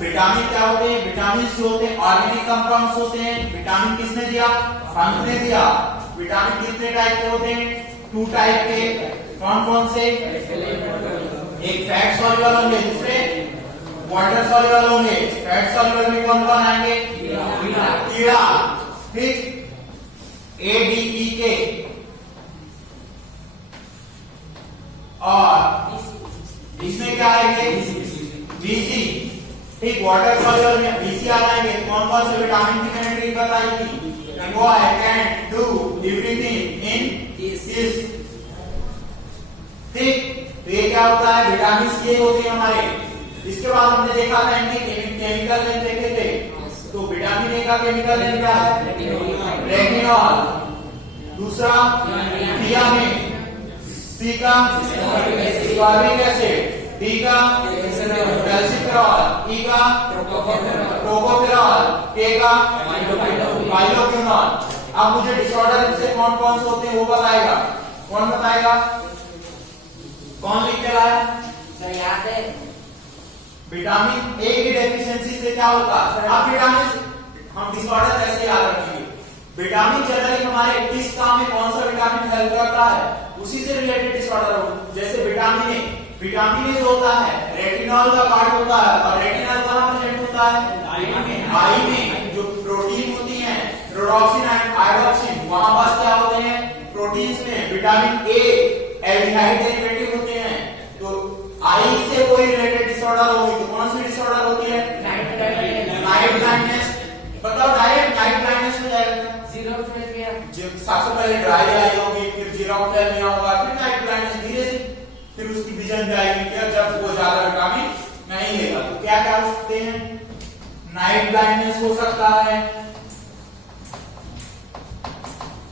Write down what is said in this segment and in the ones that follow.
Vitamin क्या होते हैं? विटामिन जो होते हैं ऑर्गेनिक कंपाउंड्स होते हैं। विटामिन किसने दिया? फंक ने दिया। विटामिन कितने टाइप के होते हैं? 2 टाइप के। कौन कौन से? एक फैट सॉल्युबल होंगे, दूसरे वाटर सॉल्युबल होंगे। फैट सॉल्युबल में कौन कौन आएंगे? कीड़ा, ठीक, ADPK और इसमें क्या आएंगे? BC, ठीक। वाटर सॉल्युबल में BC आ जाएंगे। कौन कौन से विटामिन की मैंने ट्रिक बताई थी? Go I can do everything in this, ठीक। तो ये क्या होता है? विटामिन ये होते हैं हमारे। इसके बाद हमने देखा था इनके केमिकल नेम देखे थे। तो विटामिन ए का केमिकल नेम क्या है? रेटिनॉल। दूसरा थियामिन, सी का स्कॉर्बिक एसिड, डी का कैल्सिफेरॉल, ई का टोकोफेरॉल, के का माइलोक्विनोन। अब मुझे डिसऑर्डर से कौन कौन से होते हैं वो बताएगा। कौन बताएगा? कौन लिख के लाया? सर याद है विटामिन ए की डेफिशिएंसी से क्या होगा? अब विटामिन हम डिसऑर्डर कैसे याद रखेंगे? विटामिन जनरली हमारे किस काम में कौन सा विटामिन हेल्प करता है उसी से रिलेटेड डिसऑर्डर होगा। जैसे विटामिन ए, विटामिन ए जो होता है रेटिनॉल का पार्ट होता है। और रेटिनॉल कहां प्रेजेंट होता है? आई में। जो प्रोटीन होती है रोडॉप्सिन एंड आयोडॉक्सिन, वहां पास क्या होते हैं? प्रोटीन्स में विटामिन ए एल्डिहाइड डेरिवेटिव होते हैं। तो आई से कोई रिलेटेड डिसऑर्डर होगी तो कौन सी डिसऑर्डर होती है? Night blindness. बताओ डायरेक्ट नाइट ब्लाइंडनेस में जाएगा? सबसे पहले ड्राई आई होगी, फिर जीरोफ्थैल्मिया होगा, फिर नाइट ब्लाइंडनेस, धीरे से फिर उसकी विजन जाएगी। क्या? जब वो ज्यादा विटामिन नहीं लेगा। तो क्या क्या हो सकते हैं? नाइट ब्लाइंडनेस हो सकता है,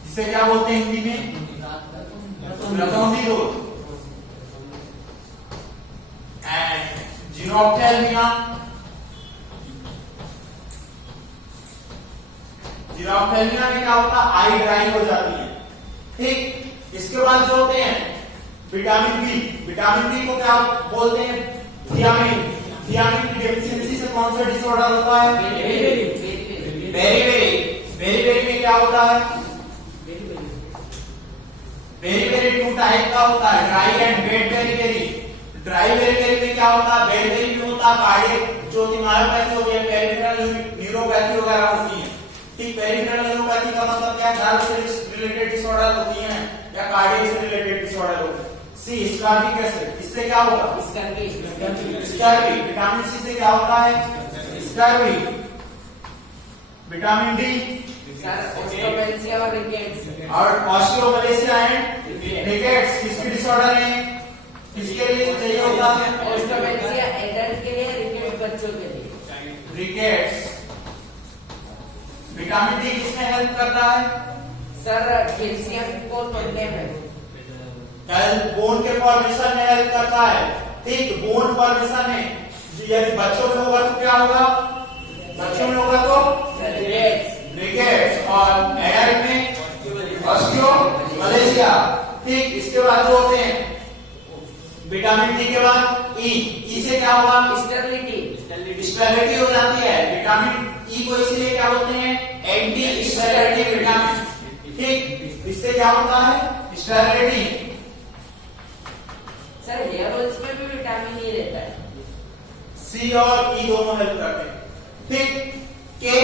जिसे क्या बोलते हैं हिंदी में? रतौंधी रोग। एंड जीरोफ्थैल्मिया, जीरोफ्थैल्मिया में क्या होता है? आई ड्राई हो जाती है, ठीक। इसके बाद जो होते हैं विटामिन बी, विटामिन बी को क्या बोलते हैं? थियामिन। थियामिन की डेफिशिएंसी से कौन सा डिसऑर्डर होता है? बेरी में क्या होता है? बेरी 2 टाइप का होता है, dry and wet berry. Dry berry में क्या होता है? बेरी में होता है कार्डियक जो मायोपैथी हो गया, पेरिफेरल न्यूरोपैथी वगैरह होती है, ठीक। पेरिफेरल न्यूरोपैथी का मतलब क्या? नर्व से रिलेटेड डिसऑर्डर होती है या कार्डियक से रिलेटेड डिसऑर्डर होती है। सी स्कॉर्बिक एसिड, इससे क्या होगा? स्कॉर्बी। विटामिन सी से क्या होता है? स्कॉर्बी। विटामिन डी और ऑस्टियोमलेशिया एंड रिकेट्स किसके डिसऑर्डर है? किसके लिए चाहिए होता है? ऑस्टियोमलेशिया एडल्ट के लिए, रिकेट्स बच्चों के लिए। रिकेट्स। विटामिन डी किसमें हेल्प करता है? सर कैल्शियम को तोड़ने में, बोन के फॉर्मेशन में हेल्प करता है, ठीक। बोन फॉर्मेशन में यदि बच्चों में होगा तो क्या होगा? बच्चों में होगा तो रिकेट्स और एडल्ट में ऑस्टियोमलेशिया, ठीक। इसके बाद जो होते हैं विटामिन डी के बाद ई से क्या होगा? स्टेरिलिटी हो जाती है। विटामिन ई को इसलिए क्या बोलते हैं? एंटी स्टेरिलिटी विटामिन, ठीक। इससे क्या होता है? स्टेरिलिटी। सर हेयर ऑयल्स में भी विटामिन ई रहता है। सी और ई दोनों हेल्प करते हैं, ठीक। के,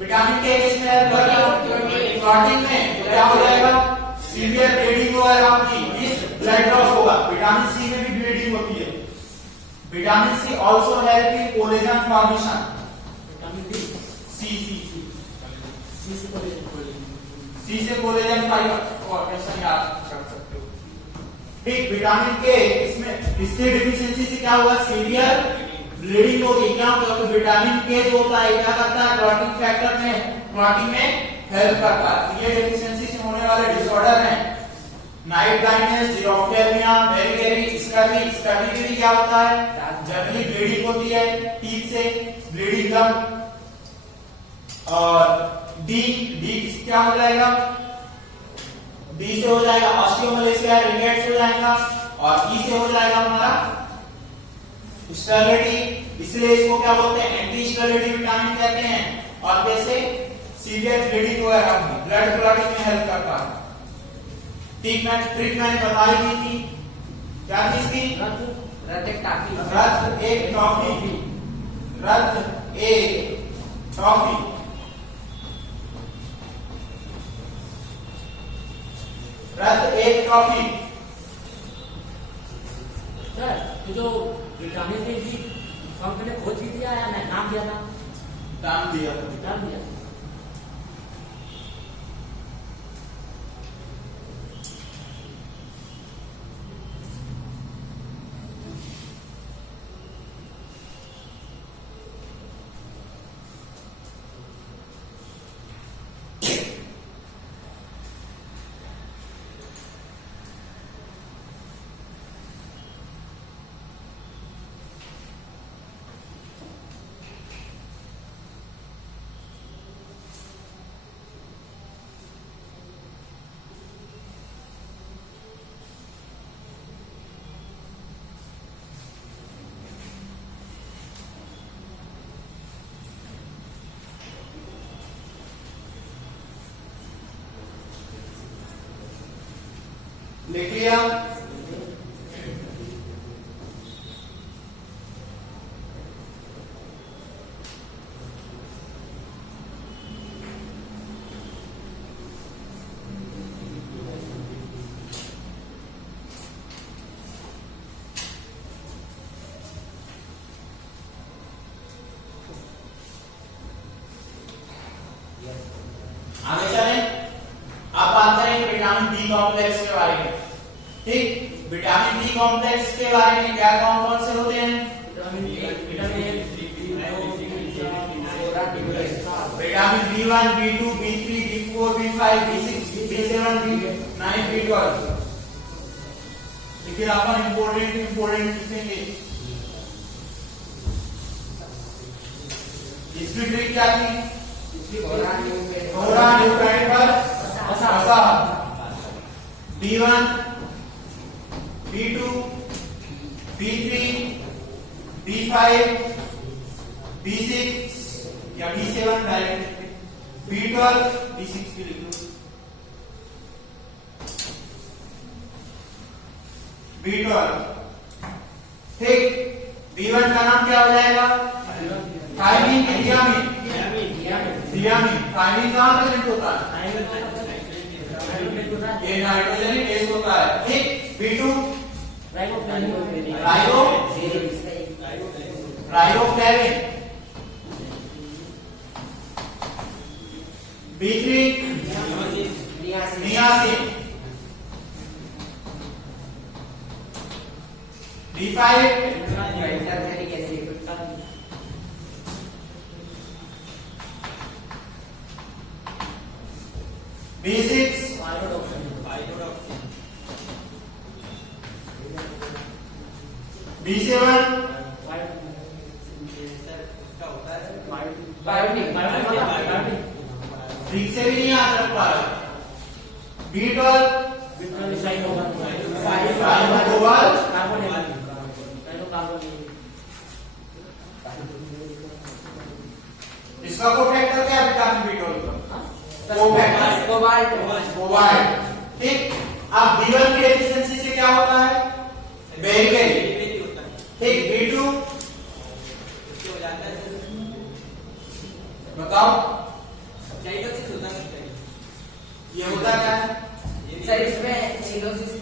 विटामिन के किसमें हेल्प करता है? क्लॉटिंग में। क्या हो जाएगा? सीवियर ब्लीडिंग होगा आपकी, इस ब्लड लॉस होगा। विटामिन सी में भी ब्लीडिंग होती है। Vitamin C also help in collagen formation. C से कोलेजन फाइबर फॉर्मेशन याद कर सकते हो, ठीक। विटामिन के इसमें, इससे डिफिशियंसी से क्या होगा? सीवियर ब्लीडिंग होगी। क्या होगा? तो विटामिन के जो होता है क्या करता है? क्लॉटिंग फैक्टर में, क्लॉटिंग में हेल्प करता है। ये डेफिशिएंसी से होने वाले डिसऑर्डर हैं नाइट ब्लाइंडनेस, जीरोफ्थैल्मिया, बेरी, स्कर्वी भी क्या होता है? जनरली ब्लीडिंग होती है, टीथ से ब्लीडिंग कम। और डी क्या हो जाएगा? डी से हो जाएगा ऑस्टियोमलेशिया, रिकेट्स हो जाएगा। और ई से हो जाएगा हमारा स्टेरिलिटी, इसलिए इसको क्या बोलते हैं, एंटी स्टेरॉइडल विटामिन कहते हैं। और कैसे, सीवियर ब्लीडिंग वगैरह में, ब्लड क्लॉटिंग में हेल्प करता है। ट्रीट मैंने बताई दी थी, क्या थी इसकी, रक्त एक टाकी, रक्त एक टॉफी, रक्त एक टॉफी, रक्त एक टॉफी। सर ये जो विटामिन डी की कंपनी ने खोज की दिया या मैं नाम दिया था, नाम दिया। नाम दिया। लिख लिया। आगे चलें, अब बात करें विटामिन बी कॉम्प्लेक्स के बारे में। ठीक, विटामिन बी कॉम्प्लेक्स के बारे में क्या कौन कौन से होते हैं, vitamin B1, B2, B3, B4, B5, B6, B7, B9, B12। लेकिन अपन इंपोर्टेंट लिखेंगे। इसकी ट्रिक क्या थी, थोड़ा न्यूक्लियोटाइड पर फंसा। B1, B2, B3, B5, B6 या B7 डायरेक्ट, B12, B6 भी लिख लो। B12, ठीक। B1 का नाम क्या हो जाएगा, थायमिन, थियामिन, थियामिन। थायमिन कहाँ प्रेजेंट होता है, ये नाइट्रोजन बेस होता है। ठीक। B2, riboflavin. B3, niacin. B5, B6, B7, ठीक से भी नहीं याद रख पा रहा। B12, इसका कोफैक्टर क्या है विटामिन B12 का, कोबाल्ट। ठीक। अब B1 की डेफिशिएंसी से क्या होता है, बेरिलियम। ठीक। B2, बताओ ये होता क्या है, सर इसमें सिलोसिस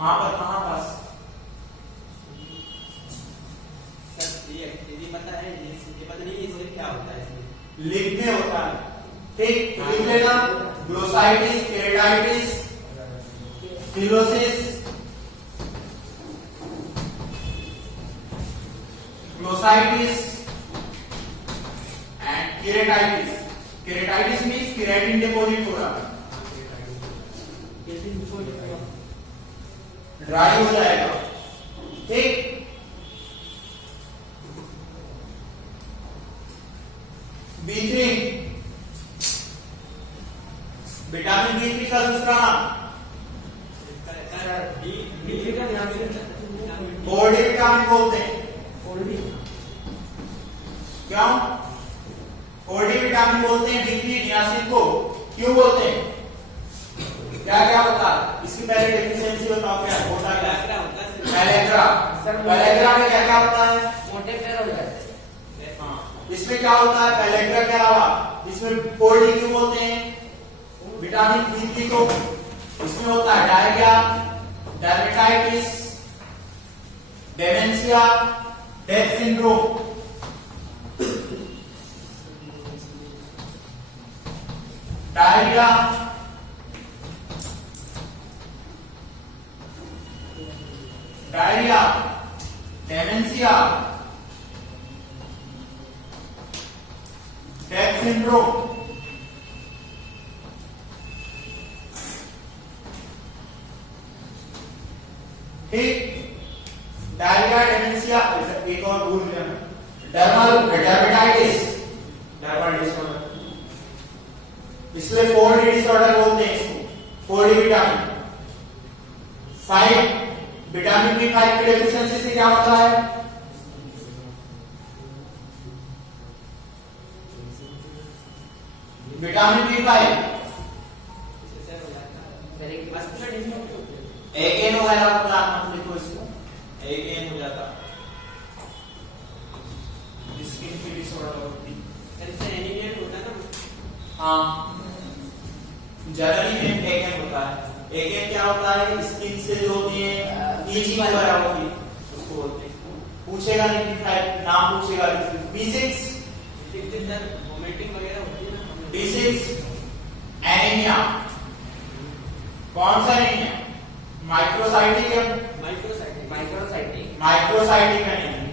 हाँ पर कहाँ पास, लिखने होता है। ठीक, तो लिख लेना, glossitis, keratitis, cheilosis, glossitis and keratitis. Keratitis means keratin deposit हो रहा है, ड्राई हो जाएगा। ठीक। B3, विटामिन B3 का दूसरा नाम D3 का नियासिन 4D विटामिन बोलते हैं। 4D क्यों 4D विटामिन बोलते हैं D3 नियासिन को? क्यों बोलते हैं? क्या क्या होता है इसकी पहले डेफिशिएंसी बताओ, क्या होता है? पैलेग्रा। पैलेग्रा में क्या क्या होता है? मोटे पैर हो जाते हैं। हाँ, इसमें क्या होता है पैलेग्रा के अलावा? इसमें 4D क्यों बोलते हैं विटामिन D3 को? इसमें होता है diarrhoea, dermatitis, dementia, death syndrome. Diarrhoea, diarrhoea, dementia, death syndrome. ठीक, डायरिया, डेमेंशिया, एक और भूल गया मैं, डायबिटाइटिस, इसलिए 4D डिसऑर्डर बोलते हैं इसको, 4D विटामिन। 5 विटामिन B5 की डेफिशिएंसी से क्या होता है? विटामिन B5 AKN वगैरह होता है, मत लिखो इसको, AKN हो जाता, स्किन की डिसऑर्डर होती हाँ, जनरली में AKN होता है। AKN क्या होता है? स्किन से जो होती है ईचिंग वगैरह होती है उसको बोलते हैं। पूछेगा नहीं B5 नाम पूछेगा। B6 B6 anaemia. कौन सा एनीमिया? माइक्रोसाइटिक या माइक्रोसाइटिक एनीमिया।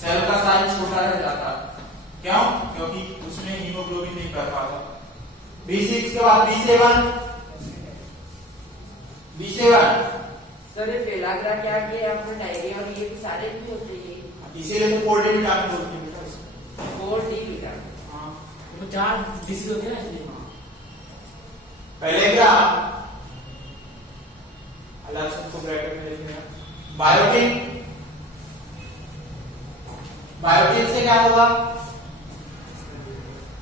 सेल का साइज छोटा रह जाता है, क्यों? क्योंकि उसमें हीमोग्लोबिन नहीं कर पाता। B6 के बाद B7 सर ये पेलाग्रा क्या कि आपको डायरिया और ये सारे भी होते हैं, इसीलिए तो 4D विटामिन बोलते हैं। 4D vitamin. हाँ, तो 4 डिसीज होते हैं ना इसलिए। पहले क्या अलग सबको ब्रैकेट में लिखना, बायोटिन। बायोटिन से क्या होगा?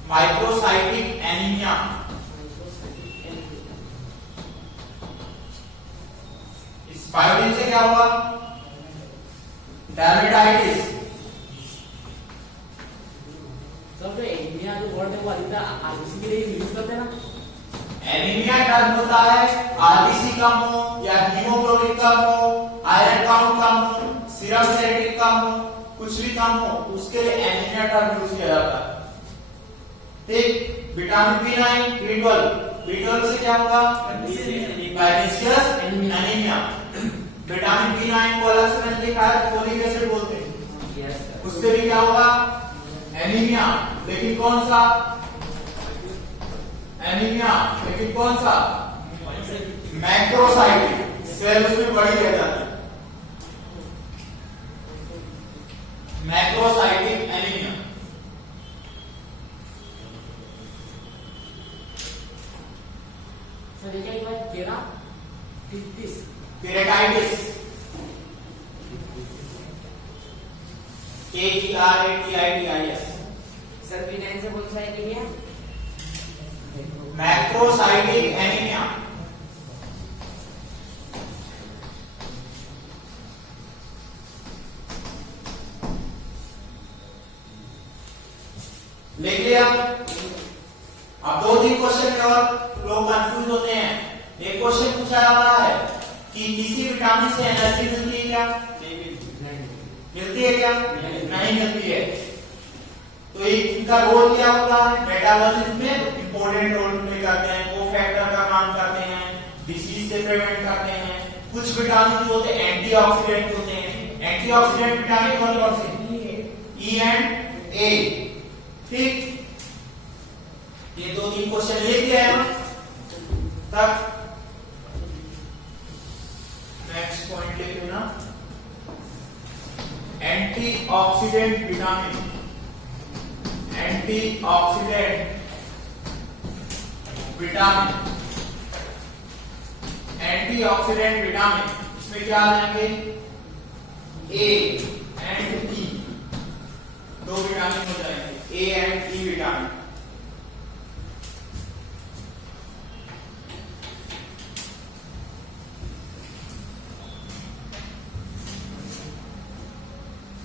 Microcytic anaemia. इस बायोटिन से क्या होगा? डायबिटाइटिस। सब एनीमिया जो वर्ड है वो अधिकतर आरबीसी के लिए यूज करते हैं ना। एनीमिया टर्म होता है आरबीसी कम हो या हीमोग्लोबिन कम हो, आयरन काउंट कम हो, सीरम क्रिएटिनिन कम हो, कुछ भी कम हो, उसके लिए एनीमिया टर्म यूज किया जाता है। ठीक, विटामिन B9, B12 से क्या होगा? Pernicious anaemia. विटामिन B9 को अलग से मैंने लिखा है, फोलिक एसिड बोलते हैं, उससे भी क्या होगा? एनीमिया। लेकिन कौन सा एनीमिया? लेकिन कौन सा? मैक्रोसाइटिक, सेल उसमें बड़ी रह जाती है। Macrocytic anaemia. सर ये क्या एक बार केराटिटिस केराटिटिस, KERATITIS। सर B9 से कौन सा एनीमिया? Macrocytic anaemia. लिख लिया? अब 2-3 क्वेश्चन में और लोग कंफ्यूज होते हैं। एक क्वेश्चन पूछा जाता है कि किसी विटामिन से एनर्जी मिलती है क्या? मिलती है क्या? नहीं मिलती है। तो इनका रोल क्या होता है? मेटाबॉलिज्म में इंपॉर्टेंट रोल प्ले करते हैं, कोफैक्टर का काम करते हैं, डिसीज से प्रिवेंट करते हैं। कुछ विटामिन जो होते हैं एंटीऑक्सीडेंट होते हैं। एंटीऑक्सीडेंट विटामिन कौन से? E and A। ठीक, ये 2-3 क्वेश्चन लिख दिया है तब नेक्स्ट पॉइंट लिख लेना, antioxidant vitamin. Antioxidant vitamin antioxidant vitamin, इसमें क्या आ जाएंगे ए एंड ई, दो विटामिन हो जाएंगे A and E vitamin.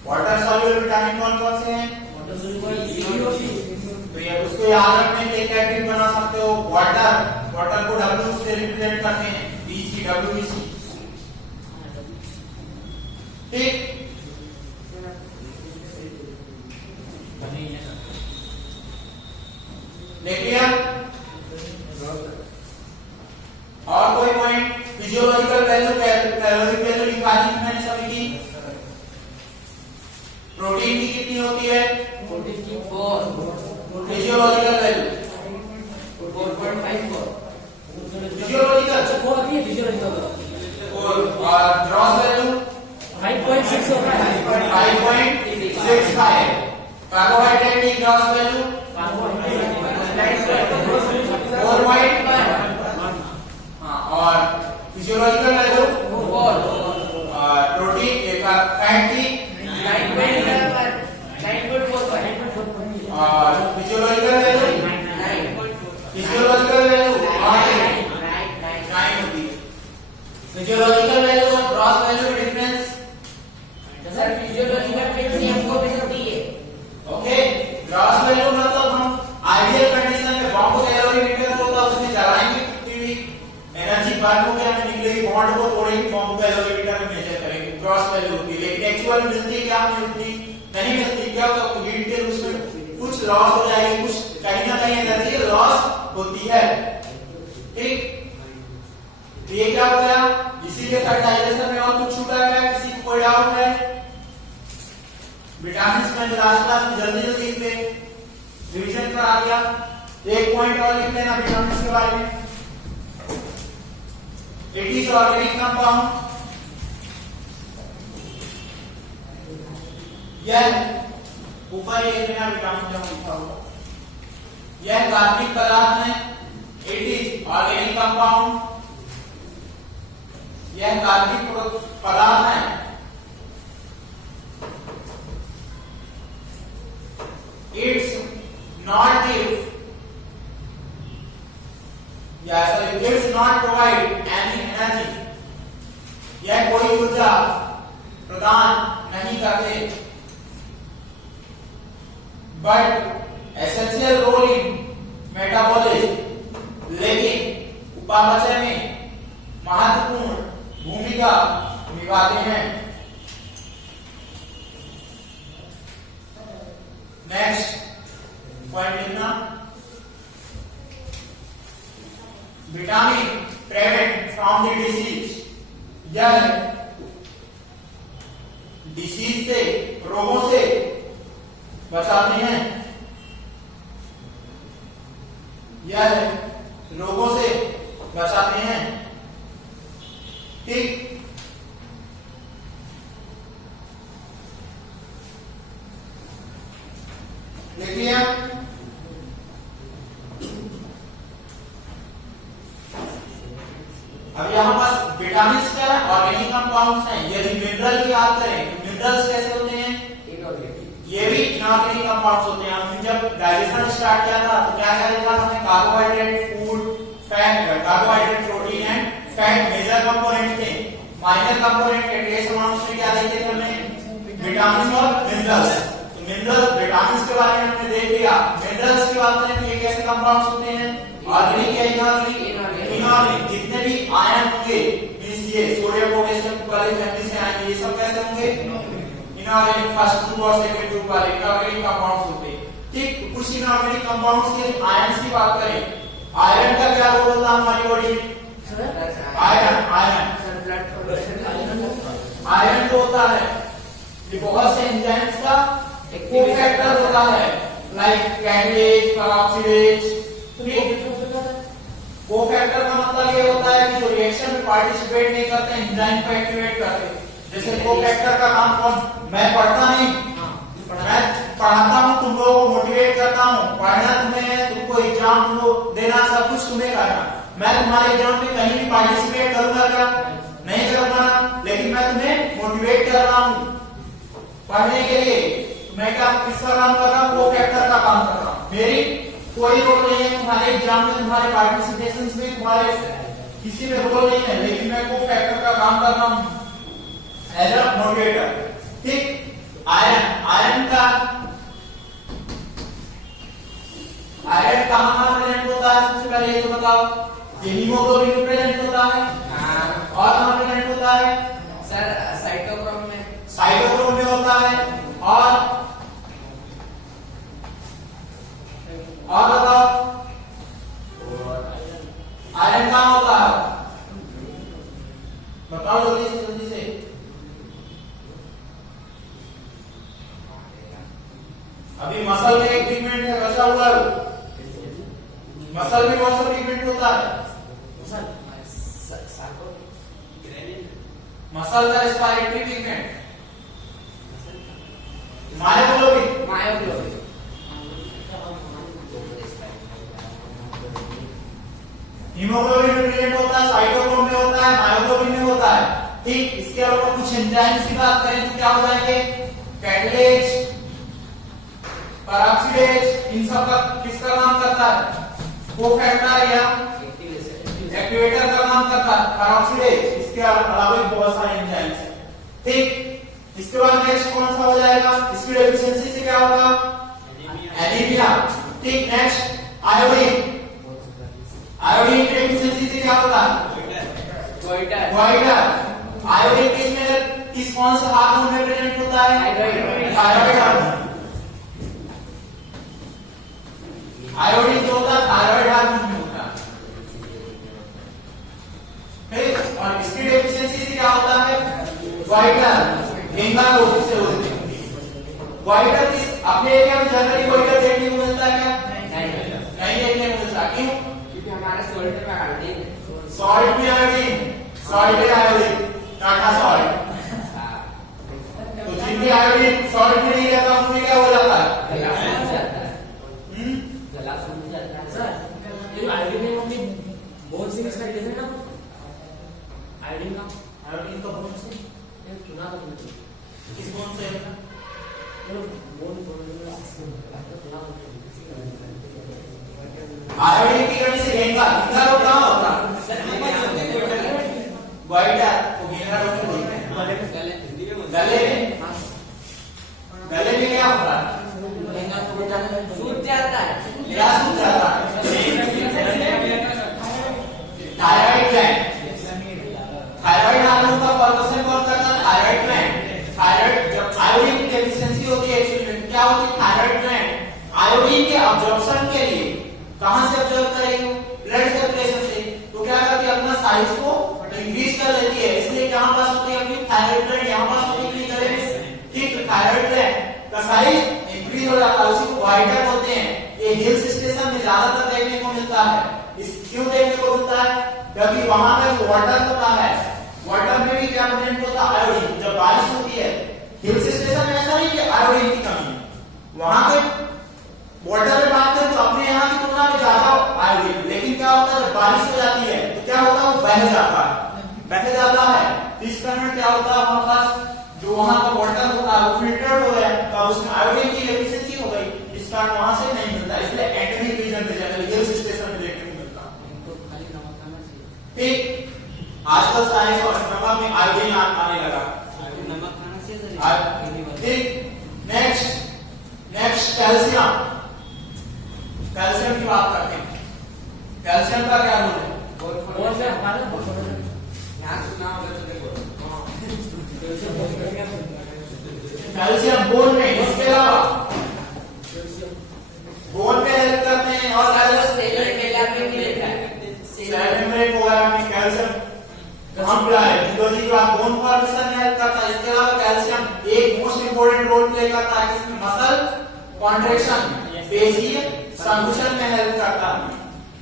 Water soluble vitamin कौन कौन से हैं? तो ये उसको याद रखने के लिए क्या ट्रिक बना सकते हो, वाटर को W से रिप्रेजेंट करते हैं, BC WBC, ठीक। देख लिया? और कोई point? Physiological value, calorie value निकाली थी मैंने सभी की। प्रोटीन की कितनी होती है? फिजियोलॉजिकल वैल्यू 4.54, फिजियोलॉजिकल और ग्रॉस वैल्यू 5.6 हो रहा है। 5.65। कार्बोहाइड्रेट की ग्रॉस वैल्यू 4.1। हाँ, और फिजियोलॉजिकल वैल्यू प्रोटीन फैट की 9.45 और फिजियोलॉजिकल वैल्यू 9 होती है। फिजियोलॉजिकल वैल्यू और ग्रॉस वैल्यू में डिफरेंस, सर फिजियोलॉजिकल में हमको भी होती है। ओके। ग्रॉस वैल्यू मतलब हम आइडियल कंडीशन में बॉम्ब को कैलोरीमीटर होता है, उसमें जलाएंगे कितनी भी एनर्जी बर्न होकर हमें निकलेगी, बॉन्ड को तोड़ेंगे, बॉम्ब को कैलोरीमीटर में मेजर करेंगे, ग्रॉस वैल्यू होती है। लेकिन एक्चुअल में मिलती क्या मिलती नहीं मिलती, क्या होता है हीट के उसमें कुछ लॉस हो जाएगी, कुछ कहीं ना कहीं एनर्जी लॉस होती है, ठीक। तो ये क्या हो गया, इसीलिए फर्टिलाइजेशन में और कुछ छूटा है, किसी को कोई डाउट है? विटामिन में लास्ट क्लास में जल्दी इस पे रिवीजन करा दिया। एक पॉइंट और लिख लेना विटामिन के बारे में, इट इज ऑर्गेनिक कंपाउंड। यह ऊपर ये लेना विटामिन जब लिखा होगा, यह कार्बनिक पदार्थ है, इट इज ऑर्गेनिक कंपाउंड, यह कार्बनिक पदार्थ है, इट्स नॉट गिव या sorry it's not provide any energy, यह कोई ऊर्जा प्रदान नहीं करते, but essential role in metabolism, लेकिन उपापचय में महत्वपूर्ण भूमिका निभाते हैं। नेक्स्ट पॉइंट लिखना, vitamin prevent from the disease, यह डिसीज से, रोगों से बचाते हैं, यह रोगों से बचाते हैं, ठीक। देखिए अब यहां पास विटामिन क्या है, ऑर्गेनिक कंपाउंड्स हैं। यदि मिनरल की बात करें तो मिनरल्स कैसे होते हैं, ये भी इनऑर्गेनिक कंपाउंड्स होते हैं। हमने जब डाइजेशन स्टार्ट किया था तो क्या किया था हमने, carbohydrate, food, fat, carbohydrate, protein and fat major component थे, माइनर कंपोनेंट के ट्रेस अमाउंट्स में क्या देखे थे हमने, विटामिन और मिनरल्स। तो मिनरल विटामिन के बारे में हमने देख लिया। मिनरल्स की बात करें तो ये कैसे कंपाउंड्स होते हैं, ऑर्गेनिक या इनऑर्गेनिक, इनऑर्गेनिक। जितने भी आयन होंगे मींस ये सोडियम पोटेशियम वाले फैमिली से आएंगे, ये सब कैसे होंगे, इनऑर्गेनिक। फर्स्ट ग्रुप और सेकंड ग्रुप वाले इनऑर्गेनिक कंपाउंड्स होते हैं, ठीक। कुछ इनऑर्गेनिक कंपाउंड्स के आयंस की बात करें, आयरन का क्या रोल होता है हमारी बॉडी में, आयरन आयरन जो होता है ये बहुत से एंजाइम्स का कोफैक्टर होता है, लाइक कैटालेज, पेरोक्सीडेज। कोफैक्टर का मतलब ये होता है कि जो रिएक्शन में पार्टिसिपेट नहीं करते, एंजाइम को एक्टिवेट करते हैं। जैसे कोफैक्टर का काम कौन, मैं पढ़ता नहीं, मैं पढ़ाता हूँ, तुम लोगों को मोटिवेट करता हूँ, पढ़ना तुम्हें है, तुमको एग्जाम तुमको देना, सब कुछ तुम्हें करना, मैं तुम्हारे एग्जाम में कहीं भी पार्टिसिपेट करूंगा क्या? नहीं करूंगा ना, लेकिन मैं तुम्हें मोटिवेट कर रहा हूं पढ़ने के लिए। मैं क्या किसका काम कर रहा हूं? को फैक्टर का काम कर रहा हूं। मेरी कोई रोल नहीं है तुम्हारे एग्जाम में, तुम्हारे पार्टिसिपेशन में, तुम्हारे किसी में रोल नहीं है, लेकिन मैं को फैक्टर का काम कर रहा हूं एज अ मोटिवेटर। ठीक, आयरन कहां प्रेजेंट होता है? सबसे पहले ये तो बताओ। हीमोग्लोबिन में प्रेजेंट होता है और कहां प्रेजेंट होता है? सर साइटोक्रोम में। साइटोक्रोम में होता है। और बताओ आयरन कहां होता है? बताओ जल्दी से जल्दी से। अभी मसल में एक पिगमेंट है बचा हुआ है। मसल में कौन सा पिगमेंट होता है? मसल का रेस्पिरेटरी पिगमेंट मायोग्लोबिन। हीमोग्लोबिन में प्रेजेंट होता है, साइटोक्रोम में होता है, मायोग्लोबिन में होता है। ठीक, इसके अलावा कुछ एंजाइम्स की बात करें तो क्या हो जाएंगे? कैटलेज, पेरोक्सीडेज, इन सब का किसका काम करता है? कोफैक्टर या एक्टिवेटर का काम करता है पेरोक्सीडेज। इसके अलावा भी बहुत सारे एंजाइम्स हैं। ठीक, इसके बाद नेक्स्ट कौन सा हो जाएगा? इसकी डेफिशिएंसी से क्या होगा? एनीमिया। ठीक, नेक्स्ट आयोडीन। आयोडीन की डेफिशिएंसी से क्या होता है? गोइटर। आयोडीन किस कौन से हार्मोन में प्रेजेंट होता है? Thyroid hormone. आयोडीन जो होता है थायराइड हार्मोन में होता है। ठीक, और इसकी डेफिशिएंसी से क्या होता है? गोइटर। गेंदा रोग से होती है। गोइटर किस अपने एरिया में जनरली गोइटर देखने को मिलता है क्या? नहीं देखने को मिलता। क्यों? क्योंकि हमारे सॉल्ट में आयोडीन है। सॉल्ट में आयोडीन, सॉल्ट में आयोडीन, टाटा सॉल्ट। तो जिनमें आयोडीन सॉल्ट में नहीं रहता उसमें क्या हो जाता है? गला सूख जाता है। सर ये आयोडीन में अपनी बोन से इसका रिलेशन है ना? आयोडीन का बोन से ये चुना तो नहीं किस बोन से? आयोडीन की कमी से गेंदा रोग कहां होता है? गोइटर को गेंदा रोग बोलते हैं। गले में क्या होता है? सूख जाता है। क्या सूख जाता है? Thyroid gland. थायराइड हार्मोन का प्रोडक्शन कौन करता है? Thyroid gland. थायराइड जब आयोडीन की डेफिशिएंसी होती है एक्चुअली क्या होती है? थायराइड ग्लैंड आयोडीन के अब्जॉर्प्शन के लिए कहां से अब्जॉर्ब करेगी? ब्लड सर्कुलेशन से। तो क्या करती है? अपना साइज को इंक्रीज कर लेती है। इसलिए कहां पास होती है अपनी थायराइड ग्लैंड? यहां पास होती है। ठीक, थायराइड ग्लैंड का साइज इंक्रीज हो जाता है, उसी को गोइटर बोलते हैं। ये हिल्स स्टेशन में ज्यादातर देखने को मिलता है। इस क्यों देखने को मिलता है? क्योंकि वहां पर वाटर होता है। वाटर में भी क्या प्रेजेंट होता है? आयोडीन। जब बारिश होती है हिल्स स्टेशन में ऐसा नहीं कि आयोडीन की कमी है, वहां पे वाटर में बात करें तो अपने यहाँ की तुलना में ज्यादा आयोडीन। लेकिन क्या होता है? जब बारिश हो जाती है तो क्या होता है? वो बह जाता है। तो इस कारण क्या होता है? हमारे पास जो वहां का वाटर होता है वो फिल्टर्ड हो गया, तो उसमें आयोडीन की एफिशिएंसी हो गई, इस कारण वहां से नहीं मिलता। इसलिए एंडेमिक रीजन पे जनरली हिल्स स्टेशन में देखने को मिलता है। ठीक, आजकल साइंस और नमक में आयोडीन आने लगा। ठीक, नेक्स्ट कैल्शियम। कैल्शियम की बात करते हैं। कैल्शियम का क्या रोल है? बोन से हमारे यहाँ सुना होगा तो देखो। कैल्शियम बोन में, इसके अलावा बोन में हेल्प करते हैं और सेल मेम्ब्रेन भी रहता है। सेल मेम्ब्रेन वगैरह में कैल्शियम हम फिजियोलॉजी की बात बोन फॉर्मेशन में हेल्प करता है। इसके अलावा कैल्शियम एक मोस्ट इंपोर्टेंट रोल प्ले करता है जिसमें मसल कॉन्ट्रैक्शन, पेशीय संकुचन में हेल्प करता है।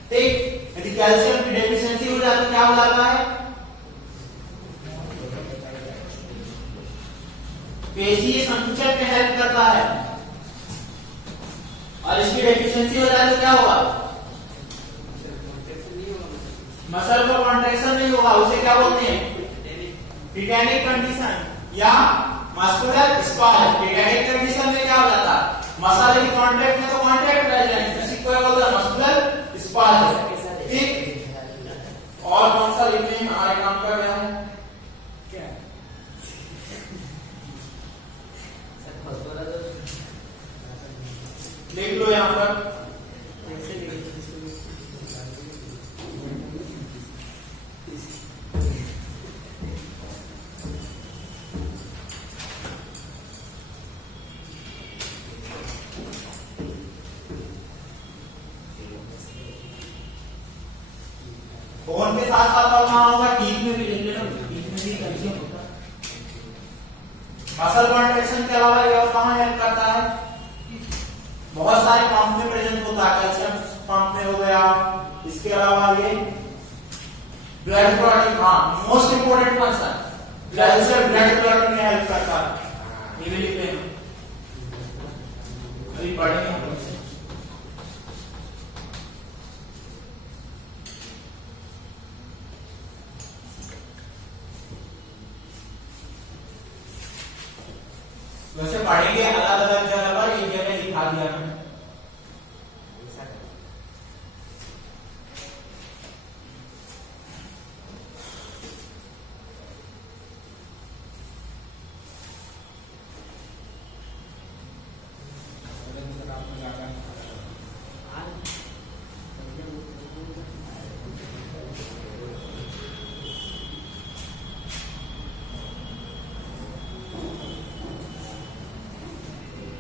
ठीक, यदि कैल्शियम की डेफिशिएंसी हो जाती है क्या हो जाता है? पेशीय संकुचन में हेल्प करता है। और इसकी डेफिशिएंसी हो जाए तो क्या होगा? मसल का कॉन्ट्रैक्शन नहीं होगा, उसे क्या बोलते हैं? टिटैनिक कंडीशन या मस्कुलर स्पाज। टिटैनिक कंडीशन में क्या हो जाता है? मसल की कॉन्ट्रैक्ट में तो कॉन्ट्रैक्ट रह जाएंगे, इसी को क्या बोलते हैं? Muscular spas. ठीक। और कौन सा लिखने में हमारे काम कर रहा है? क्या लिख लो यहाँ पर। फोन के साथ साथ और कहाँ होगा? टीथ में भी लिख लेना, टीथ में भी कैल्शियम होता है। मसल कॉन्ट्रैक्शन के अलावा ये और कहाँ हेल्प करता है? बहुत सारे पंप में प्रेजेंट होता है, कैल्शियम पंप में हो गया। इसके अलावा ये ब्लड क्लॉटिंग, हाँ most important function, calcium blood clotting में हेल्प करता है। ये भी लिख लेना, अभी पढ़ेंगे हम लोग से। वैसे पढ़ेंगे अलग अलग जगह पर, एक जगह लिखा दिया मैंने।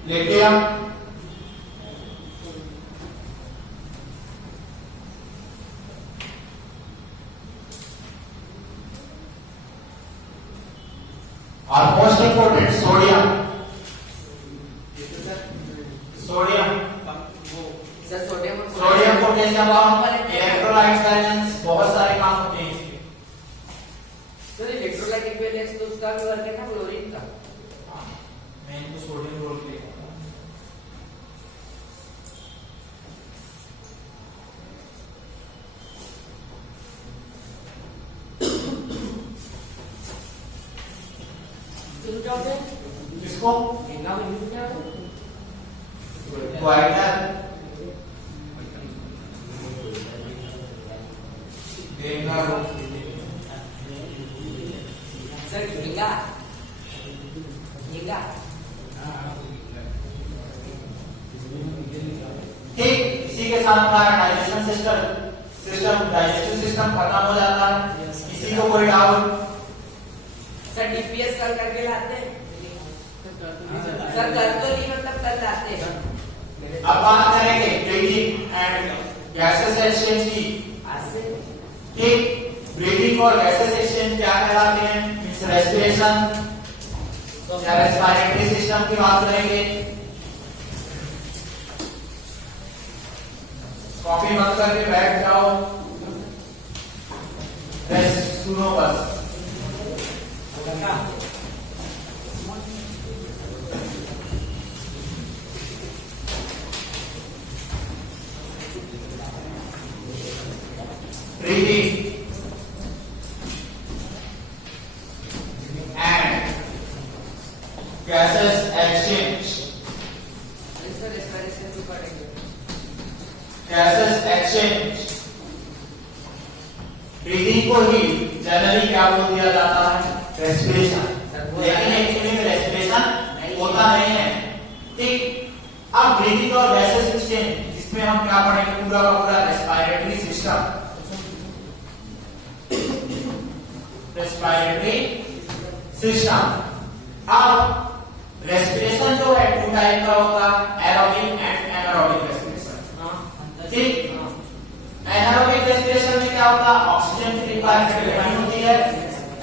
लेके हम और most important sodium. Sodium sir sodium potassium electrolyte balance, बहुत सारे काम होते हैं इसके। सर इलेक्ट्रोलाइट इक्विवेलेंस तो उसका भी वर्क है ना क्लोरीन का। मैं इनको सोडियम रोल के किसको? झींगा में यूज क्या है? ग्वाइटर, झींगा रोल। सर झींगा झींगा ठीक। इसी के साथ हमारा डाइजेशन डाइजेस्टिव सिस्टम खत्म हो जाता है। किसी को कोई डाउट? सर डीपीएस कल करके लाते हैं। सर कल तो नहीं, मतलब कल लाते हैं। अब बात करेंगे ब्रीदिंग एंड गैसेस एक्सचेंज की। आज से ठीक। ब्रीदिंग और गैसेस एक्सचेंज क्या कहलाते हैं? रेस्पिरेशन या रेस्पिरेटरी सिस्टम की बात करेंगे। कॉपी मत करके बैठ जाओ, सुनो बस। Breathing and gases exchange। Sir respiration भी पढ़ेंगे। gases exchange ब्रीदिंग को ही जनरली क्या बोल दिया जाता है? रेस्पिरेशन। लेकिन एक्चुअली में रेस्पिरेशन होता नहीं है। ठीक। अब ब्रीदिंग और गैसेस एक्सचेंज, जिसमें हम क्या पढ़ेंगे? पूरा का पूरा रेस्पिरेटरी सिस्टम। Respiratory system. अब रेस्पिरेशन जो है टू टाइप का होता है, एरोबिक एंड एनारोबिक रेस्पिरेशन। ठीक। एनारोबिक रेस्पिरेशन में क्या होता है? ऑक्सीजन की रिक्वायरमेंट नहीं होती है।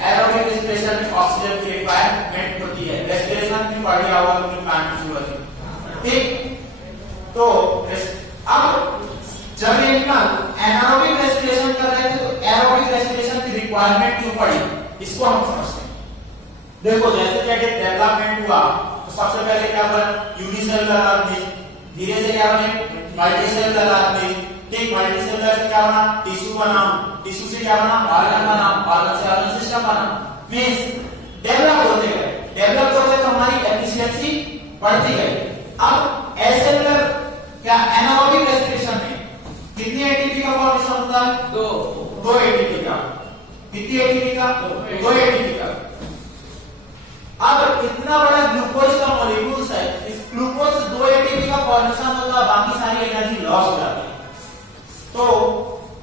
एरोबिक रेस्पिरेशन में ऑक्सीजन की रिक्वायरमेंट होती है। रेस्पिरेशन की पढ़ लिया होगा तो काम की जरूरत है। ठीक। तो अब जब इनका एनारोबिक रेस्पिरेशन कर रहे थे तो एरोबिक रेस्पिरेशन की रिक्वायरमेंट क्यों पड़ी, इसको हम समझते हैं। देखो जैसे जैसे डेवलपमेंट हुआ तो सबसे पहले क्या बना? Unicellular organism. धीरे से क्या बने? Multicellular organism. ठीक, मल्टीसेलुलर से क्या बना, टिश्यू का नाम, टिश्यू से क्या बना, ऑर्गन का नाम, ऑर्गन से ऑर्गन सिस्टम का नाम। मींस डेवलप होते तो हमारी एफिशिएंसी बढ़ती गई। अब एसेलुलर क्या एनारोबिक रेस्पिरेशन में कितनी एटीपी का फॉर्मेशन होता है, दो एटीपी का। कितनी एटीपी का, दो एटीपी का। अब इतना बड़ा ग्लूकोज का मॉलिक्यूल्स है, इस ग्लूकोज से दो एटीपी का फॉर्मेशन होता है, बाकी सारी एनर्जी लॉस हो जाती है। तो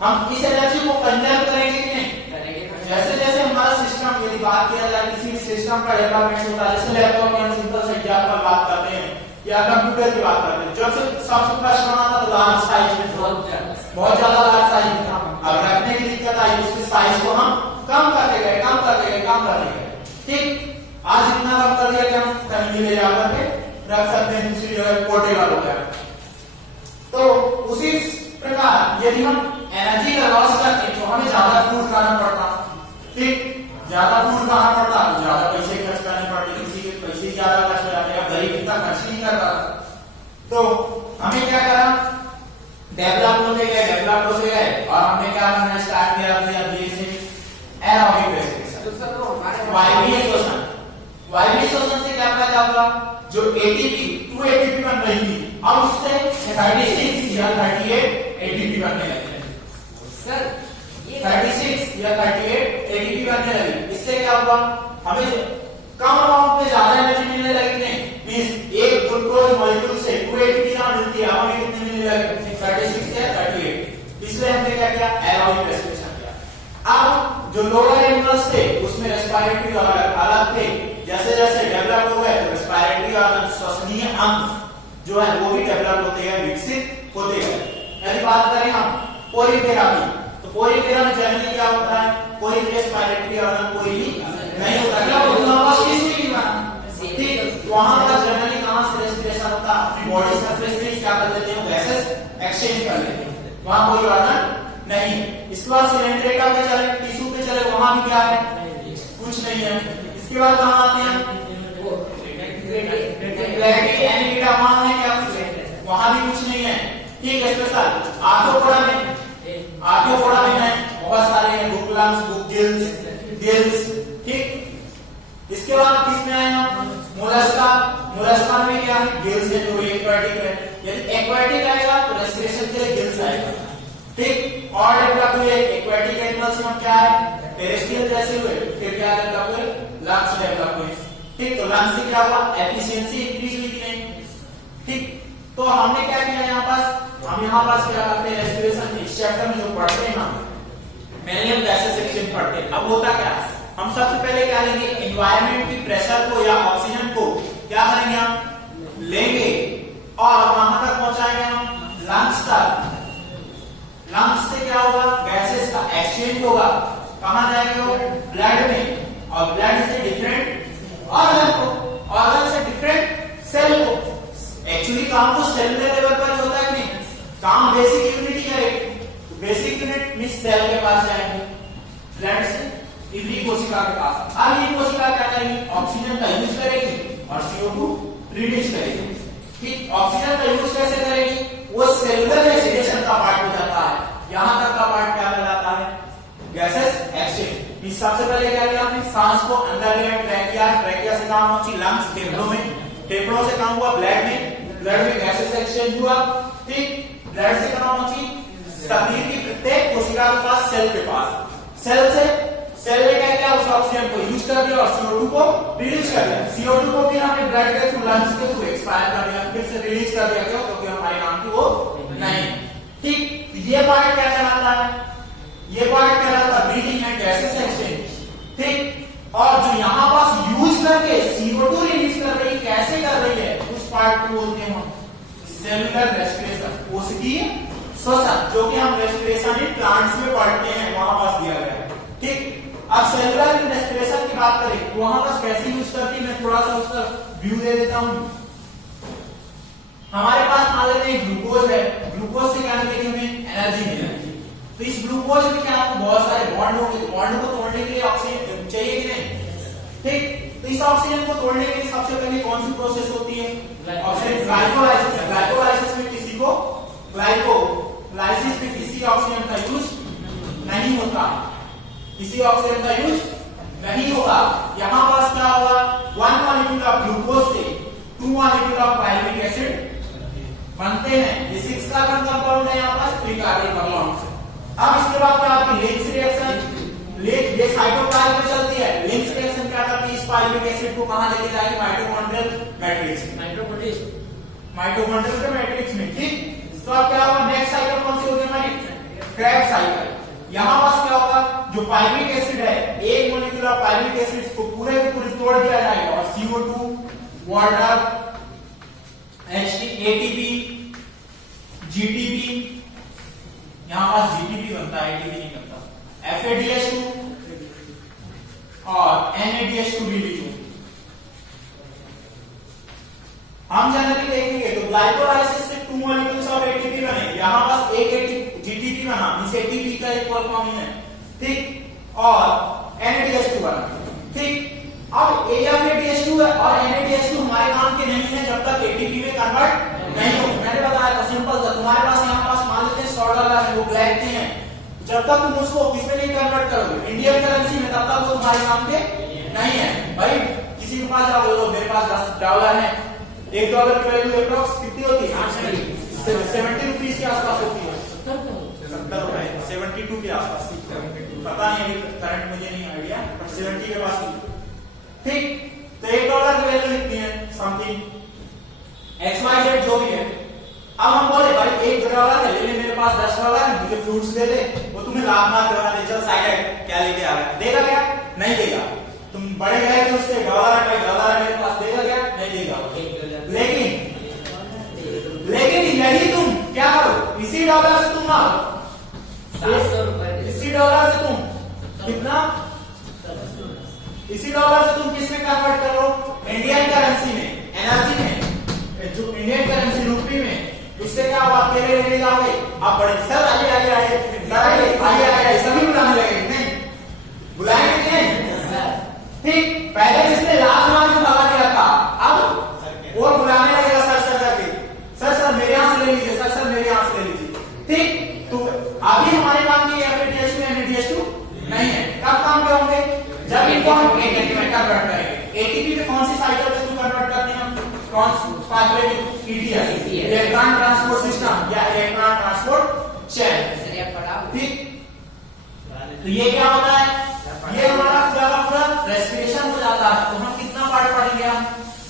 हम इस एनर्जी को कंजर्व करेंगे कि नहीं, जैसे जैसे हमारा सिस्टम, यदि बात किया जाए किसी भी सिस्टम का डेवलपमेंट होता है, जैसे लैपटॉप में हम सिंपल से एग्जांपल बात करते हैं या कंप्यूटर की बात करते हैं, जब से सबसे फर्स्ट बना था तो लार्ज साइज में, बहुत ज्यादा लार्ज साइज में था। अब रखने की दिक्कत आई, उसके साइज को हम कम करते गए। ठीक, आज इतना कम कर दिया कि हम कहीं भी ले जाकर के रख सकते हैं, दूसरी जगह पोर्टेबल हो गया। तो उसी प्रकार यदि हम एनर्जी का लॉस करते तो हमें ज्यादा फूड खाना पड़ता, ठीक, ज्यादा फूड खाना पड़ता तो ज्यादा पैसे खर्च करने पड़ते, किसी के पैसे ज्यादा खर्च हो जाते, अब गरीब इतना खर्च नहीं करता। तो हमें क्या करा, डेवलप होते गए और हमने क्या करना स्टार्ट किया, एनारोबिक रेस्पिरेशन, वायवीय शोषण से क्या फायदा होगा, जो एटीपी 2 एटीपी बन रही थी अब उससे 36 या 38 एटीपी बनने लगी। सर 36 या 38 एटीपी बनने लगी। इससे क्या हुआ, हमें कम अमाउंट में ज्यादा एनर्जी मिलने लगी। नहीं, मींस एक ग्लूकोज मॉलिक्यूल से 2 एटीपी जहां मिलती है हमें कितनी मिलने लगी, 36 या 38। इसलिए हमने क्या किया, एनारोबिक रेस्पिरेशन किया। अब जो लोअर एनिमल्स थे उसमें रेस्पिरेटरी अलग थे, जैसे जैसे डेवलप हो गए तो रेस्पिरेटरी और श्वसनीय अंग जो है वो भी डेवलप होते गए, विकसित होते गए। यदि बात करें हम पोरीफेरा की, तो पोरीफेरा में जनरली क्या होता है, कोई रेस्पिरेटरी ऑर्गन कोई भी नहीं होता, क्या वहां पर जनरली कहां से रेस्पिरेशन होता है, अपनी बॉडी सरफेस से क्या कर लेते हैं, गैसेस एक्सचेंज कर लेते हैं, वहां कोई ऑर्गन नहीं। इसके बाद सिलेंड्रेटा पे चले, टिश्यू पे चले, वहां भी क्या है, कुछ नहीं है। इसके बाद कहां आते हैं, एनिमिडा, वहां है क्या, वहां भी कुछ नहीं है। ठीक है, स्पेशल आर्थ्रोपोडा में है, बहुत सारे हैं, बुक लंग्स, बुक गिल्स। ठीक, इसके बाद किसमें आए हम, मोलस्का में क्या है, गिल्स है जो एक्वाटिक है। यदि एक्वाटिक आएगा तो रेस्पिरेशन के लिए गिल्स आएगा। ठीक, और डेवलप हुए एक्वाटिक एनिमल्स में क्या है, टेरेस्ट्रियल जैसे हुए, फिर क्या डेवलप हुए, लंग्स डेवलप हुए। ठीक, तो लंग्स से क्या हुआ, एफिशिएंसी इंक्रीज हुई कि नहीं। ठीक, तो हमने क्या किया यहाँ पास, हम यहाँ पास क्या करते हैं, रेस्पिरेशन इस चैप्टर में जो पढ़ते हैं हम मेनली हम गैसेस एक्सचेंज पढ़ते हैं। अब होता क्या, हम सबसे पहले क्या लेंगे, एनवायरनमेंट की प्रेशर को या ऑक्सीजन को क्या करेंगे, हम लेंगे और वहां तक पहुंचाएंगे हम लंग्स तक। लंग्स से क्या होगा, गैसेस का एक्सचेंज होगा, कहां जाएंगे वो, ब्लड में, और ब्लड से डिफरेंट ऑर्गन को, ऑर्गन से डिफरेंट सेल को। एक्चुअली काम तो सेलुलर लेवल पर होता है कि नहीं, काम बेसिक यूनिट ही करेगी। बेसिक यूनिट मींस सेल के पास जाएंगे, ब्लड से इवरी कोशिका के पास। अब ये कोशिका क्या करेगी, ऑक्सीजन का यूज करेगी और CO2 रिलीज करेगी। ठीक, ऑक्सीजन का यूज कैसे करेगी, वो सेलुलर रेस्पिरेशन का पार्ट हो जाता है, यहां तक का पार्ट क्या कहलाता है, गैसेस एक्सचेंज। इस सबसे पहले क्या किया हमने, सांस को अंदर लिया, ट्रैकिया से काम पहुंची लंग्स, फेफड़ों में, फेफड़ों से काम हुआ ब्लड में गैसेस एक्सचेंज हुआ। ठीक, ब्लड से कहां पहुंची, शरीर की प्रत्येक कोशिका के पास, सेल के पास। सेल ने क्या किया, उस ऑक्सीजन को यूज कर दिया और CO2 को रिलीज कर दिया। CO2 को भी हमने ब्लड के थ्रू, लंग्स के थ्रू एक्सपायर कर दिया, फिर से रिलीज कर दिया, क्यों, क्योंकि हमारे काम की वो नहीं। ठीक, ये पार्ट क्या कहलाता है, ये पार्ट कहलाता है ब्रीथिंग एंड गैसेस एक्सचेंज। ठीक, और जो यहाँ पास यूज करके CO2 रिलीज कर रही, कैसे कर रही है, उस पार्ट को बोलते हैं हम सेलुलर रेस्पिरेशन, कोशिकीय श्वसन, जो कि हम रेस्पिरेशन इन प्लांट्स में पढ़ते हैं, वहां पास दिया गया है। ठीक, अब सेलुलर रेस्पिरेशन की बात करें तो वहां पास कैसे यूज करती है, मैं थोड़ा सा उसका व्यू दे देता हूं। हमारे पास मान लेते हैं ग्लूकोज है, ग्लूकोज से क्या मिलेगी, हमें एनर्जी मिलेगी। तो इस ग्लूकोज में क्या आपको बहुत सारे बॉन्ड होंगे, तो बॉन्ड को तोड़ने के लिए ऑक्सीजन चाहिए कि नहीं। ठीक, तो इस ऑक्सीजन को तोड़ने के लिए सबसे पहले कौन सी प्रोसेस होती है, ऑक्सीजन ग्लाइकोलाइसिस। ग्लाइकोलाइसिस में किसी को लाइसिस में किसी ऑक्सीजन का यूज नहीं होता, किसी ऑक्सीजन का यूज नहीं होगा। यहां पास क्या होगा, 1 मॉलिक्यूल ऑफ ग्लूकोज से 2 मॉलिक्यूल ऑफ पायरुविक एसिड बनते हैं। ये 6 कार्बन कंपाउंड है, यहां पास 3 कार्बन कंपाउंड। अब इसके बाद क्या आपकी लिंक्स रिएक्शन, ये साइटोप्लाज्म में चलती है। लिंक्स रिएक्शन क्या करती है, इस पायरुविक एसिड को कहां लेके जाएगी, माइटोकॉन्ड्रियल मैट्रिक्स में, माइटोकॉन्ड्रियल के मैट्रिक्स में, ठीक। तो अब क्या होगा, नेक्स्ट साइकिल कौन सी होगी हमारी, क्रेब्स साइकिल। यहां पास क्या होगा, जो पायरुविक एसिड है, एक मॉलिक्यूल ऑफ पायरुविक एसिड को पूरे के पूरे तोड़ दिया जाएगा और CO2, वाटर, ATP, GTP, यहां पास GTP बनता है, ATP नहीं बनता, FADH2 और NADH2 रिलीज हो। हम जनरली देखेंगे तो ग्लाइकोलाइसिस से 2 मॉलिक्यूल्स ऑफ ATP बने, यहां पास एक GTP बना, इस ATP का एक फुल फॉर्म है, ठीक, और NADH2 बना, ठीक। अब FADH2 और NADH2 हमारे काम के नहीं है जब तक ATP में कन्वर्ट नहीं हो। मैंने बताया था सिंपल सा, तुम्हारे पास यहां पास मान लेते हैं $100 है, वो ब्लैक के हैं, जब तक तुम उसको किसमें नहीं कन्वर्ट करोगे, इंडियन करेंसी में, तब तक वो तुम्हारे काम के नहीं है। भाई किसी के पास जाओ, बोलो मेरे पास $10 है, $1 की वैल्यू अप्रॉक्स कितनी होती है, 70 रुपीज के आसपास होती है, 70 रुपए, 72 के आसपास, पता नहीं अभी करंट मुझे नहीं आइडिया, बट 70 के पास, ठीक। तो $1 की वैल्यू कितनी है, समथिंग XYZ जो भी है। अब हम बोले भाई $1 है, लेकिन मेरे पास $10 है, मुझे फ्रूट्स दे दे, वो तुम्हें लाभ ना करवा दे, चल साइड क्या लेके आ गया, देगा क्या, नहीं देगा। तुम बड़े गए तो उससे $1 मेरे पास, देगा क्या, नहीं देगा। लेकिन यही तुम क्या करो, इसी $1 से तुम आओ, 700 रुपए, इसी $1 से तुम कितना, इसी $1 से तुम किसमें कन्वर्ट करो, इंडियन करेंसी में, एनर्जी में, जो इंडियन करेंसी रुपये में, इससे क्या हुआ, अकेले लेने जाओगे आप, बड़े सर आइए आइए आइए आइए आइए सभी बुलाने लगे, नहीं बुलाएंगे नहीं, ठीक। पहले जिसने लाख मार के भगा दिया था, अब और बुलाने लगेगा सर सर करके, सर मेरे यहाँ से ले लीजिए, सर मेरे यहाँ से ले लीजिए, ठीक। तो अभी हमारे काम की FADH2 NADH2 नहीं है, कब काम के होंगे, जब इनको हम ATP में कन्वर्ट करेंगे। ATP में कौन सी साइकिल के थ्रू कन्वर्ट करते हैं हम, कौन सी pathway, ETS, electron transport system या इलेक्ट्रॉन ट्रांसपोर्ट चेन, ठीक। तो ये क्या होता है, ये हमारा पूरा रेस्पिरेशन हो जाता है। तो हम कितना पार्ट पढ़ेंगे, हम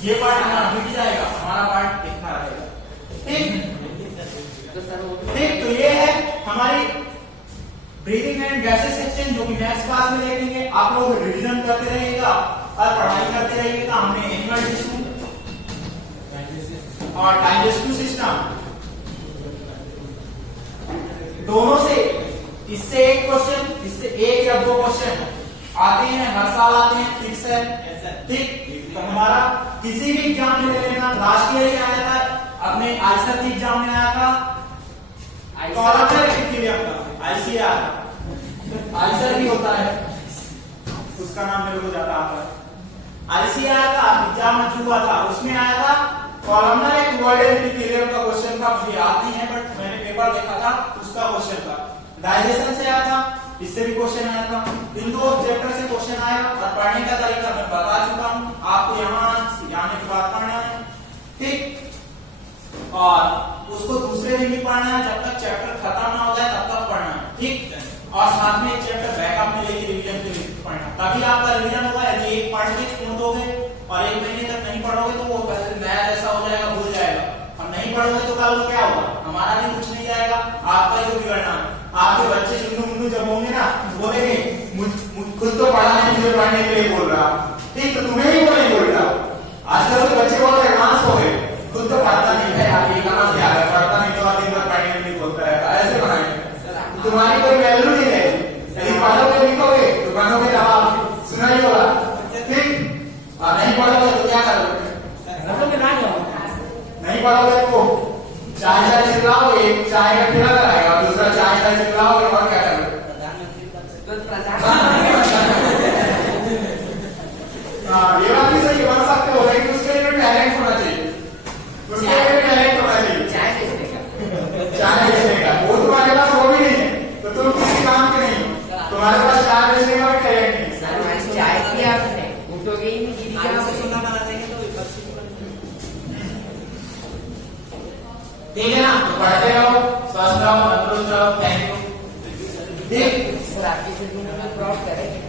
ये पार्ट हमारा मिट जाएगा, हमारा पार्ट कितना रहेगा, ठीक, ठीक। तो ये है हमारी ब्रीथिंग एंड गैसेस सेक्शन, जो कि नेक्स्ट क्लास में देखेंगे। आप लोग रिवीजन करते रहिएगा और पढ़ाई करते रहिएगा। हमने एनिमल टिश्यू और डाइजेस्टिव सिस्टम दोनों से, इससे एक क्वेश्चन, इससे एक या 2 क्वेश्चन आते हैं, हर साल आते हैं, फिक्स है, ठीक। तो हमारा किसी भी एग्जाम में ले लेना, लास्ट ईयर ही आया था, अपने आईसर के एग्जाम में आया था, आईसर भी होता है, उसका नाम मेरे को ज्यादा आता है। आईसी आया था, एग्जाम में हुआ था, उसमें आया था कॉलमनर एक्वायर्ड एपिथेलियम का क्वेश्चन था, मुझे याद नहीं है, बट मैंने पेपर देखा था, उसका क्वेश्चन था। डाइजेशन से आया था, इससे भी क्वेश्चन आया था। इन 2 चैप्टर से क्वेश्चन आया और पढ़ने का तरीका मैं बता चुका हूं आपको, यहाँ आने के बाद पढ़ना है, ठीक। और उसको दूसरे दिन भी पढ़ना है, जब तक चैप्टर खत्म ना हो जाए तब तक पढ़ना है, ठीक। और साथ में एक चैप्टर बैकअप में लेके रिवीजन के लिए पढ़ना, तभी आपका रिवीजन होगा। यदि एक पढ़ के छोड़ दोगे और 1 महीने तक नहीं पढ़ोगे तो वो नया जैसा हो जाएगा, भूल जाएगा। और नहीं पढ़ोगे तो कल को क्या होगा, हमारा भी कुछ नहीं जाएगा, आपका ही बिगड़ना है। आपके बच्चे चुन्नू मुन्नू जब होंगे ना, बोलेंगे खुद तो पढ़ा नहीं, मुझे पढ़ने के लिए बोल रहा, ठीक। तो तुम्हें ही वो नहीं बोल रहा। आजकल के बच्चे बहुत एडवांस हो गए, खुद तो पढ़ता नहीं है, आप ये कहां से आ गया, पढ़ता नहीं तो दिन भर पढ़ने के लिए बोलता है, ऐसे बनाए तुम्हारी कोई वैल्यू नहीं है। यदि पढ़ोगे लिखोगे तो बनोगे जवाब, सुना ही होगा, ठीक। और नहीं पढ़ोगे तो क्या करोगे, नहीं पढ़ोगे तो चाय चिल्लाओगे, चाय का ठेला लगाएगा, दूसरा चाय चिल्लाओगे, और क्या करोगे, ये बात भी सही, बन सकते हो, लेकिन उसके लिए टैलेंट होना चाहिए, उसके लिए टैलेंट होना चाहिए, चाय बेचने का, वो तुम्हारे तुम्हारे पास 4 बजने का टैलेंट है। सर मैंने चाय पिया आपने उठोगे ही नहीं गिरी आगे क्या से सुना बना देंगे तो विपक्ष ठीक है ना? तो पढ़ते रहो, स्वस्थ रहो, तंदुरुस्त रहो। Thank you. सर आपकी जिंदगी में फ्रॉड करेंगे